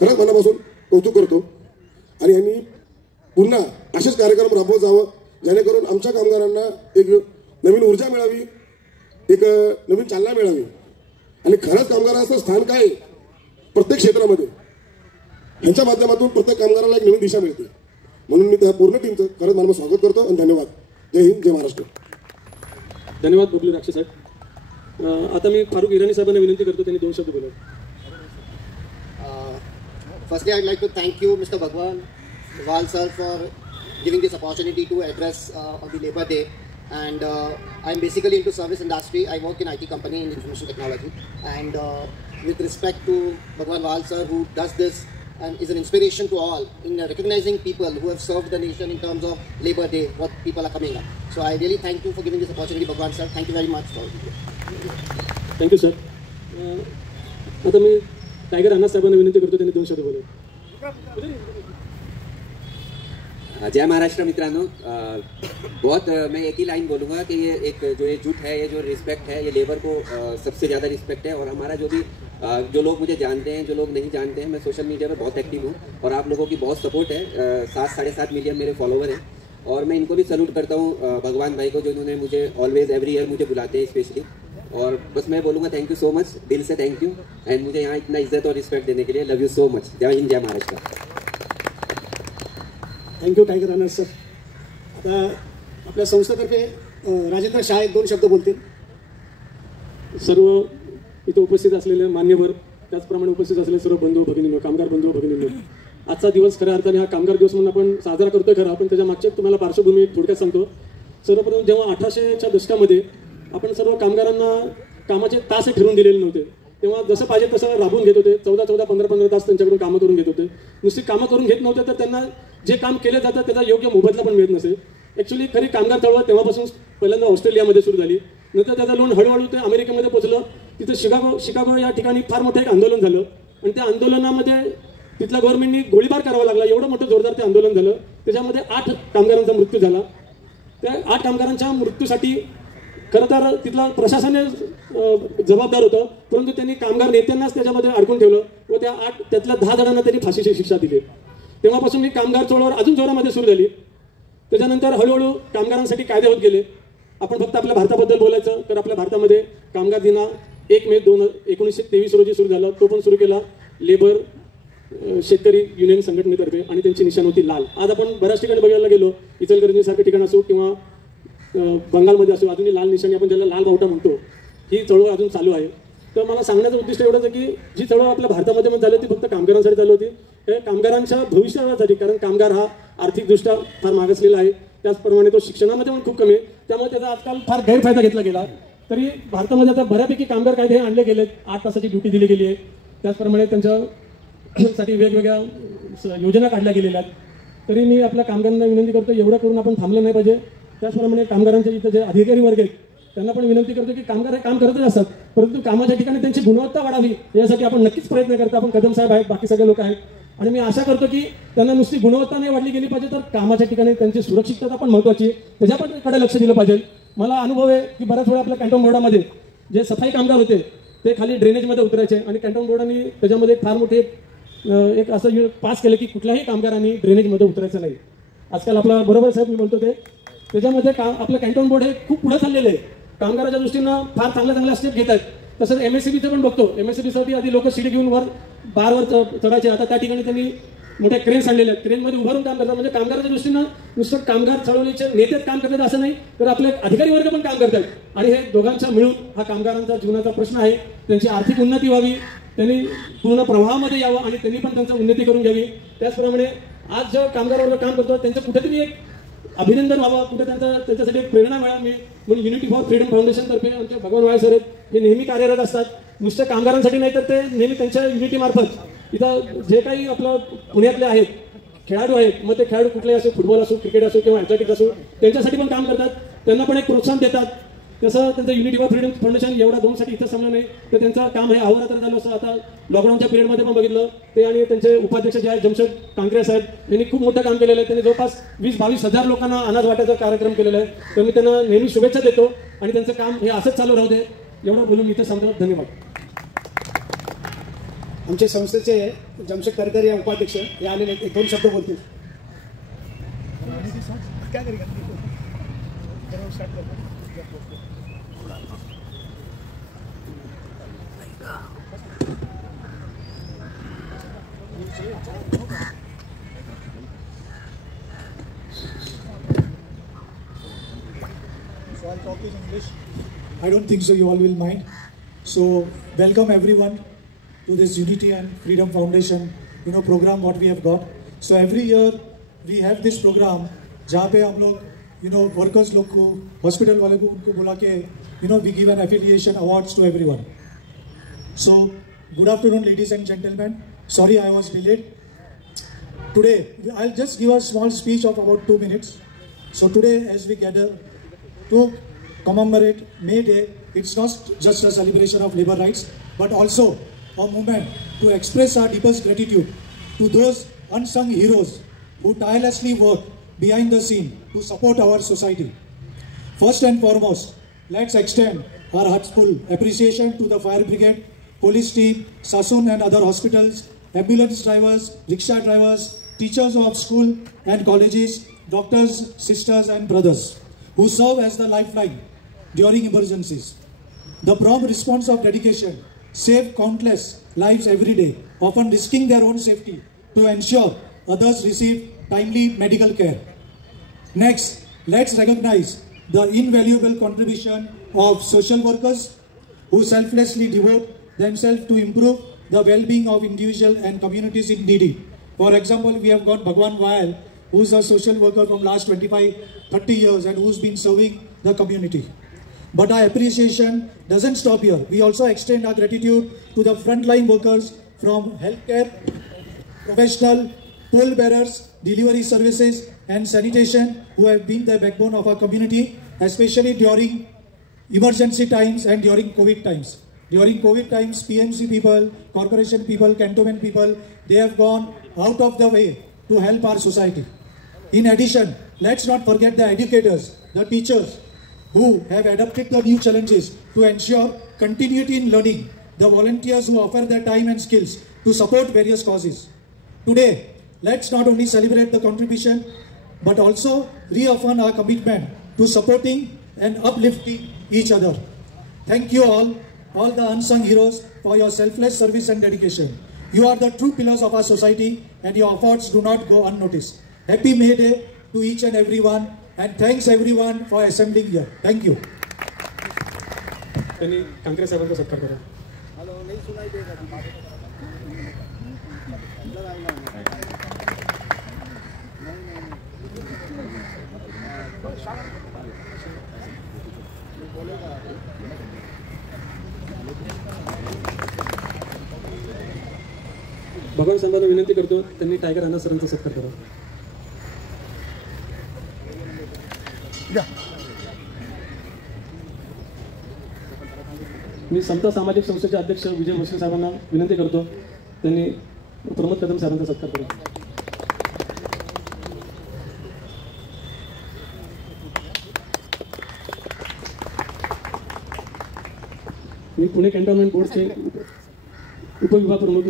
खरंच मनापासून कौतुक करतो आणि यांनी पुन्हा असेच कार्यक्रम राबवत जावं जेणेकरून आमच्या कामगारांना एक नवीन ऊर्जा मिळावी, एक नवीन चालना मिळावी आणि खरंच कामगारांचं स्थान काय प्रत्येक क्षेत्रामध्ये ह्यांच्या माध्यमातून प्रत्येक कामगाराला एक नवीन दिशा मिळते. म्हणून मी त्या पूर्ण टीमचं खरंच मला स्वागत करतो आणि धन्यवाद. जय हिंद, जय महाराष्ट्र. धन्यवाद बबलू राक्षे साहेब. आता मी फारुख इराणी साहेबांना विनंती करतो, त्यांनी 2 शब्द बोलावे. Firstly, I'd like to thank you, Mr. Bhagwan Wal sir, for giving this opportunity to address on the Labour Day. And I'm basically into service industry. I work in IT company in information technology. And with respect to Bhagwan Wal sir, who does this and is an inspiration to all in recognizing people who have served the nation in terms of Labour Day, what people are coming up. So I really thank you for giving this opportunity, Bhagwan sir. Thank you very much for it. Thank you sir. आता मी tiger अण्णा साहेबांना विनंती करतो, त्यांनी 2 शब्द बोलावे. जय महाराष्ट्र मित्रांनो. बहुत मैं एक ही लाइन बोलूँगा कि ये एक जो ये जुट है, ये जो रिस्पेक्ट है, ये लेबर को सबसे ज़्यादा रिस्पेक्ट है. और हमारा जो भी जो लोग मुझे जानते हैं, जो लोग नहीं जानते हैं, मैं सोशल मीडिया पर बहुत एक्टिव हूँ और आप लोगों की बहुत सपोर्ट है. 7-7.5 मिलियन मेरे फॉलोवर हैं और मैं इनको भी सल्यूट करता हूँ भगवान भाई को, जो इन्होंने मुझे ऑलवेज एवरी ईयर मुझे बुलाते हैं स्पेशली. और बस मैं बोलूँगा थैंक यू सो मच, दिल से थैंक यू. एंड मुझे यहाँ इतना इज्जत और रिस्पेक्ट देने के लिए लव यू सो मच. जय हिंद, जय Maharashtra. Thank you Tiger Anas sir. आता आपल्या संस्थेतर्फे राजेंद्र शाह 2 शब्द बोलतील. सर्व इथं उपस्थित असलेले मान्यवर, त्याचप्रमाणे उपस्थित असलेले सर्व बंधू भगिनींनो, कामगार बंधू भगिनींनो, आजचा दिवस खऱ्या अर्थाने हा कामगार दिवस म्हणून आपण साजरा करतोय खरा, पण त्याच्या मागची तुम्हाला पार्श्वभूमी थोडक्यात सांगतो. सर्वप्रथम जेव्हा 1800च्या दशकामध्ये आपण सर्व कामगारांना कामाचे तास ठरवून दिलेले नव्हते, तेव्हा जसं पाहिजे तसं राबवून घेत होते. 14-14, 15-15 तास त्यांच्याकडून कामं करून घेत होते. नुसती कामं करून घेत नव्हते तर त्यांना जे काम केले जातं त्याचा योग्य मोबदला पण मिळत नसे. ॲक्च्युली खरी कामगार चळवळ तेव्हापासून पहिल्यांदा ऑस्ट्रेलियामध्ये सुरू झाली, नंतर त्याचा लोन हळूहळू ते अमेरिकेमध्ये पोचलं. तिथं शिकागो या ठिकाणी फार मोठं एक आंदोलन झालं आणि त्या आंदोलनामध्ये तिथल्या गव्हर्नमेंटनी गोळीबार करावा लागला. एवढं मोठं जोरदार ते आंदोलन झालं, त्याच्यामध्ये 8 कामगारांचा मृत्यू झाला. त्या 8 कामगारांच्या मृत्यूसाठी खरं तर तिथला प्रशासनाने जबाबदार होतं, परंतु त्यांनी कामगार नेत्यांनाच त्याच्यामध्ये अडकून ठेवलं व त्यातल्या 10 जणांना त्यांनी फाशीची शिक्षा दिली. तेव्हापासून ही कामगार चळवळ अजून जोरामध्ये सुरू झाली. त्याच्यानंतर हळूहळू कामगारांसाठी कायदे होत गेले. आपण फक्त आपल्या भारताबद्दल बोलायचं तर आपल्या भारतामध्ये कामगार दिना 1 मे 1923 रोजी सुरू झाला. तो पण सुरू केला लेबर शेतकरी युनियन संघटनेतर्फे आणि त्यांची निशाण होती लाल. आज आपण बऱ्याच ठिकाणी बघायला गेलो, इचलकरंजीसारखं ठिकाण असो किंवा बंगालमध्ये असो, अजूनही लाल निशाणी आपण ज्याला लाल बावटा म्हणतो, ही चळवळ अजून चालू आहे. तर मला सांगण्याचं उद्दिष्ट एवढंच आहे की जी चळवळ आपल्या भारतामध्ये झाली ती फक्त कामगारांसाठी चालू होती, हे कामगारांच्या भविष्यासाठी. कारण कामगार हा आर्थिकदृष्ट्या फार मागासलेला आहे, त्याचप्रमाणे तो शिक्षणामध्ये पण खूप कमी आहे. त्यामुळे त्याचा आजकाल फार गैरफायदा घेतला गेला. तरी भारतामध्ये आता बऱ्यापैकी कामगार कायदे हे आणले गेलेत. 8 तासाची ड्युटी दिली गेली आहे, त्याचप्रमाणे त्यांच्यासाठी वेगवेगळ्या योजना काढल्या गेलेल्या आहेत. तरी मी आपल्या कामगारांना विनंती करतो, एवढं करून आपण थांबलं नाही पाहिजे. त्याचप्रमाणे कामगारांचे इथं जे अधिकारी वर्ग आहेत त्यांना पण विनंती करतो की कामगार हे काम करतच असतात, परंतु कामाच्या ठिकाणी त्यांची गुणवत्ता वाढावी यासाठी आपण नक्कीच प्रयत्न करतो. आपण कदम साहेब आहेत, बाकी सगळे लोक आहेत, आणि मी आशा करतो की त्यांना नुसती गुणवत्ता नाही वाढली गेली पाहिजे, तर कामाच्या ठिकाणी त्यांची सुरक्षितता पण महत्त्वाची, त्याच्याकडे लक्ष दिलं पाहिजे. मला अनुभव आहे की बऱ्याच वेळा आपल्या कॅन्टोन बोर्डामध्ये जे सफाई कामगार होते ते खाली ड्रेनेजमध्ये उतरायचे आणि कॅन्टोन बोर्डाने त्याच्यामध्ये फार मोठे एक असं पास केलं की कुठल्याही कामगारांनी ड्रेनेजमध्ये उतरायचं नाही. आजकाल आपला बरोबर साहेब मी बोलतो ते त्याच्यामध्ये आपलं कॅन्टोन बोर्ड हे खूप पुढे चाललेलं आहे. कामगाराच्या दृष्टीनं फार चांगल्या स्टेप घेत आहेत. तसंच MSCBचं पण बघतो, MSCBसाठी आधी लोक शिडी घेऊन बारवर चढायचे, आता त्या ठिकाणी त्यांनी मोठ्या क्रेन्स आणलेल्या आहेत, क्रेनमध्ये उभारून काम करतात. म्हणजे कामगाराच्या दृष्टीनं नुसतं कामगार चळवळीचे नेतेच काम करतात असं नाही, तर आपले अधिकारी वर्ग पण काम करतात. आणि हे दोघांचा मिळून हा कामगारांचा जीवनाचा प्रश्न आहे. त्यांची आर्थिक उन्नती व्हावी, त्यांनी पूर्ण प्रवाहामध्ये यावं आणि त्यांनी पण त्यांची उन्नती करून घ्यावी. त्याचप्रमाणे आज जो कामगार वर्ग काम करतो त्यांचं कुठेतरी एक अभिनंदन व्हावं, कुठे त्यांच्यासाठी एक प्रेरणा मिळावी म्हणून युनिटी फॉर फ्रीडम फाउंडेशनतर्फे आमचे भगवान वाळ सर आहेत, हे नेहमी कार्यरत असतात. नुसत्या कामगारांसाठी नाही तर ते नेहमी त्यांच्या युनिटीमार्फत इथं जे काही आपलं पुण्यातले आहेत खेळाडू आहेत, मग ते खेळाडू कुठलेही असो, फुटबॉल असो, क्रिकेट असो किंवा ॲथलेटिक्स असो, त्यांच्यासाठी पण काम करतात. त्यांना पण एक प्रोत्साहन देतात. तसं त्यांचं युनिटी फॉर फ्रीडम फाउंडेशन एवढा 2 साठी इथं समजलं नाही, तर त्यांचं काम हे अहोरात्र झालं असं. आता लॉकडाऊनच्या पिरियडमध्ये पण बघितलं ते, आणि त्यांचे उपाध्यक्ष जे आहेत जमशेद कांकरे साहेब यांनी खूप मोठं काम केलेलं आहे. त्यांनी जवळपास 20-22 हजार लोकांना अनाज वाटायचा कार्यक्रम केलेला आहे. तर मी त्यांना नेहमी शुभेच्छा देतो आणि त्यांचं काम हे असंच चालू राहू दे. एवढं बोलून इथं सांगतो. धन्यवाद. आमच्या संस्थेचे जमशेद करकरे या उपाध्यक्ष हे आलेले एक दोन शब्द बोलतील. So I'll talk in English. I don't think so you all will mind. So welcome everyone to this Unity and Freedom Foundation program what we have got. So every year we have this program जहाँ पे हम लोग workers लोग को hospital वाले को उनको बुला के we give an affiliation awards to everyone. So good afternoon ladies and gentlemen. Sorry I was delayed. Today I'll just give a small speech of about 2 minutes. So today as we gather to commemorate May Day, it's not just a celebration of labor rights, but also a moment to express our deepest gratitude to those unsung heroes who tirelessly work behind the scene to support our society. First and foremost, let's extend our heartful appreciation to the fire brigade, police team, Sassoon and other hospitals, ambulance drivers, rickshaw drivers, teachers of school and colleges, doctors, sisters and brothers who serve as the lifeline during emergencies. The prompt response of dedication save countless lives every day, often risking their own safety to ensure others receive timely medical care. Next, let's recognize the invaluable contribution of social workers who selflessly devote themselves to improve the well-being of individuals and communities in need. For example, we have got Bhagwan Vayal, who is a social worker from last 25-30 years and who's been serving the community. But our appreciation doesn't stop here. We also extend our gratitude to the frontline workers from healthcare, professional, toll bearers, delivery services and sanitation who have been the backbone of our community, especially during emergency times and during COVID times. During COVID times, PMC people, corporation people, cantonment people, they have gone out of the way to help our society. In addition, let's not forget the educators, the teachers who have adapted the new challenges to ensure continuity in learning, the volunteers who offer their time and skills to support various causes. Today, let's not only celebrate the contribution, but also reaffirm our commitment to supporting and uplifting each other. Thank you all the unsung heroes, for your selfless service and dedication. You are the true pillars of our society and your efforts do not go unnoticed. Happy May Day to each and everyone and thanks everyone for assembling here. Thank you. त्यांनी कांकरे साहेबांचा सत्कार करा. भगवान साहेबांना विनंती करतो त्यांनी tiger अण्णा सरांचा सत्कार करा. मी समता सामाजिक संस्थेचे अध्यक्ष विजय भोसले साहेबांना विनंती करतो त्यांनी प्रमोद कदम साहेबांचा सत्कार करा. मी पुणे कॅन्टोन्मेंट बोर्डचे उपविभाग प्रमुख